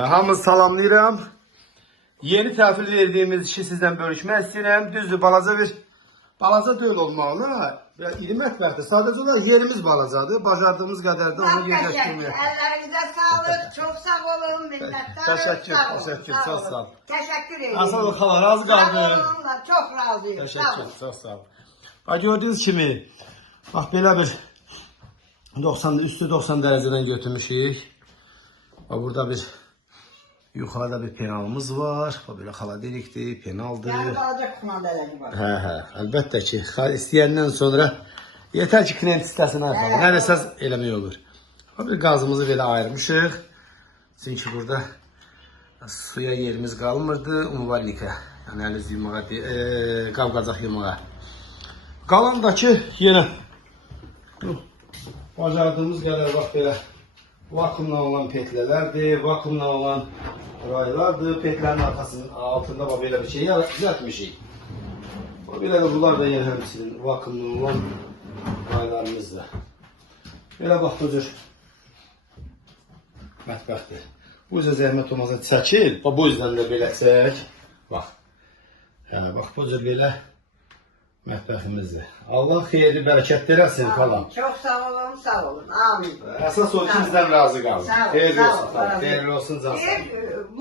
Hamı salamlayıram. Yeni təhvil verdiyimiz işi sizdən bölüşmək istəyirəm. Düzdür, balaca deyil olmalı. İri mətbəxdir. Sadəcə olaraq yerimiz balacadır. Bacardığımız qədər də onu yerləşdirməyə. Əllərinizə sağlıq, çox sağ olun, minnətdarım. Təşəkkür, çox sağ ol. Təşəkkür ederim. Asıl ol, xala, razı Sağ qaldın. olun, çox razıyım. Təşəkkür, çox sağ ol. Bax, gördüyünüz kimi, bax, belə bir 90, üstü 90 dərəcədən götürmüşük. Bax, burada bir yuxarıda bir penalımız var. Belə xala dedikdir, penaldır. Yəni balaca kumandaları var. Hə, əlbəttə ki, istəyəndən sonra yetər ki, klient istəsin artıq. Nə desəz eləmək olur. Bir qazımızı belə ayırmışıq. Çünki burada suya yerimiz qalmırdı. Umvalnikə, yəni əliz yumağa, qavqacaq yumağa. Qalandakı yenə bacardığımız qədər bax belə vakumla olan petlələrdir, vakumla olan raylardır. Petlərin arxasının altında belə bir şey düzəltmişik. Belə də bunlar da yenə həmçinin vakumla olan raylarımızdır. Belə bax bu cür mətbəxdir. Bu üzrə zəhmət olmasa çəkil. Bu üzrdən də belə çək. Bax. Yəni bax bu cür belə mətbəximizdir. Allah xeyirli, bərəkət verəsin falan. Çox sağ olun, sağ olun. Amin. Əsas o ki, bizdən razı qalın. Sağ olun, Xeyirli sağ olsun, olun. xeyirli olsun, can sağ olun.